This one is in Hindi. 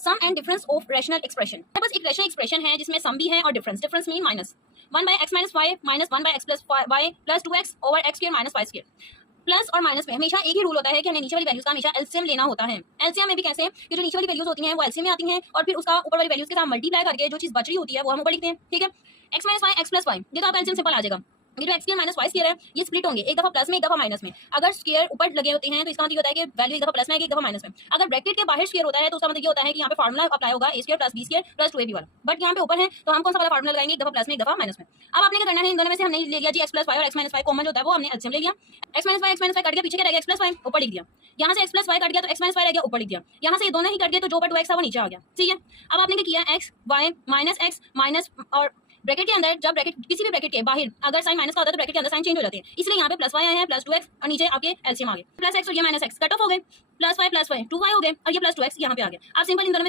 Some and difference of rational expression. मेरे पास एक रैशनल एक्सप्रेशन है जिसमें सम भी है और difference. Difference mean minus 1/x - y minus 1/x + y plus 2x over x² minus y²। Plus और माइनस में हमेशा एक ही रूल होता है कि हमें नीचे वाली वैल्यूज का हमेशा एलसीएम लेना होता है। एलसीएम में भी कैसे, कि जो नीचे वाली वैल्यूज होती हैं वो एलसीएम में आती हैं और फिर उसका ऊपर वाली वैल्यूज के साथ मल्टीप्लाई करके जो चीज बच रही होती है वो हम ऊपर लिखते हैं। ठीक है, x - y x + y, ये तो आपका एलसीएम सिंपल आ जाएगा। ये जो x² माइनस y² है ये स्प्लिट होंगे, एक दफा प्लस में एक दफा माइनस में। अगर स्क्वायर ऊपर लगे होते हैं तो इसका मतलब ये होता है कि वैल्यू एक दफा प्लस में आएगी एक दफा माइनस में। अगर ब्रैकेट के बाहर स्क्वायर होता है तो उसका मतलब ये होता है कि यहाँ पे फार्मूला अप्लाई होगा a² + b² + 2ab वाला। बट यहाँ पे ऊपर है तो हम कौन सा वाला फार्मूला लगाएंगे, एक दफा प्लस में एक दफा माइनस में। अब आपने क्या करना है, इन दोनों में से हमने ले लिया जी x + y और x - y कॉमन होता है वो हमने एलसीएम ले लिया। x - y कट गया, पीछे क्या रह गया, x + y ऊपर लिख दिया। यहाँ से x + y कट गया तो x - y रह गया, ऊपर लिख दिया। यहाँ से ये दोनों ही कट गए तो जो ऊपर 2x था वो नीचे आ गया। ठीक है, अब आपने क्या किया, x y minus x minus और ब्रैकेट के अंदर, जब ब्रैकेट किसी भी ब्रैकेट के बाहर अगर साइन माइनस का होता है तो ब्रैकेट के अंदर साइन चेंज हो जाते हैं, इसलिए यहाँ पे +y आया है प्लस 2x और नीचे आपके एलसीएम आ गए। +x और ये -x कट ऑफ हो गए, +y + y 2y हो गए और ये +2x यहाँ पे आ गया। आप सिंपल इन दोनों में